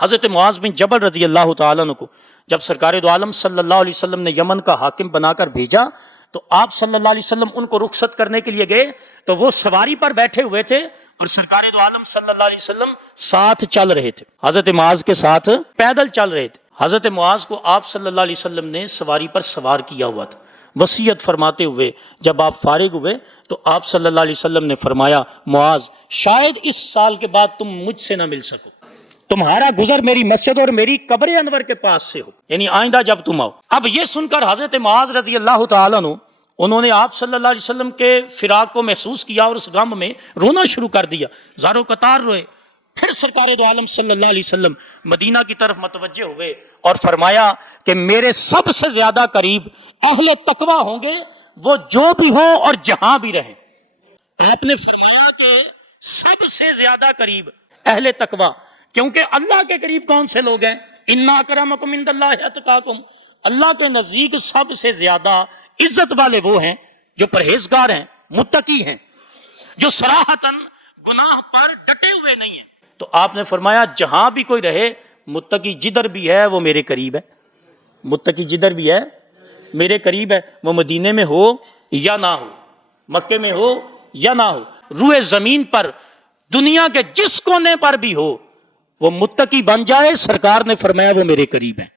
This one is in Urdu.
حضرت معاذ بن جبل رضی اللہ تعالیٰ عنہ کو جب سرکار دو عالم صلی اللہ علیہ وسلم نے یمن کا حاکم بنا کر بھیجا تو آپ صلی اللہ علیہ وسلم ان کو رخصت کرنے کے لیے گئے تو وہ سواری پر بیٹھے ہوئے تھے اور سرکار دو عالم صلی اللہ علیہ وسلم ساتھ چل رہے تھے، حضرت معاذ کے ساتھ پیدل چل رہے تھے۔ حضرت معاذ کو آپ صلی اللہ علیہ وسلم نے سواری پر سوار کیا ہوا تھا، وصیت فرماتے ہوئے جب آپ فارغ ہوئے تو آپ صلی اللہ علیہ وسلم نے فرمایا معاذ شاید اس سال کے بعد تم مجھ سے نہ مل سکو، تمہارا گزر میری مسجد اور میری قبر انور کے پاس سے ہو، یعنی آئندہ جب تم آؤ۔ اب یہ سن کر حضرت معاذ رضی اللہ تعالیٰ عنہ انہوں نے آپ صلی اللہ علیہ وسلم کے فراق کو محسوس کیا اور اس غم میں رونا شروع کر دیا، زارو قطار روئے۔ پھر سرکار دو عالم صلی اللہ علیہ وسلم مدینہ کی طرف متوجہ ہوئے اور فرمایا کہ میرے سب سے زیادہ قریب اہل تقوی ہوں گے، وہ جو بھی ہو اور جہاں بھی رہیں۔ آپ نے فرمایا کہ سب سے زیادہ قریب اہل تقوی، کیونکہ اللہ کے قریب کون سے لوگ ہیں؟ اِنَّ أَكْرَمَكُمْ عِندَ اللَّهِ أَتْقَاكُمْ، اللہ کے نزدیک سب سے زیادہ عزت والے وہ ہیں جو پرہیزگار ہیں، متقی ہیں، جو صراحتاً گناہ پر ڈٹے ہوئے نہیں ہیں۔ تو آپ نے فرمایا جہاں بھی کوئی رہے، متقی جدھر بھی ہے وہ میرے قریب ہے، متقی جدھر بھی ہے میرے قریب ہے، وہ مدینے میں ہو یا نہ ہو، مکے میں ہو یا نہ ہو، روئے زمین پر دنیا کے جس کونے پر بھی ہو، وہ متقی بن جائے، سرکار نے فرمایا وہ میرے قریب ہے۔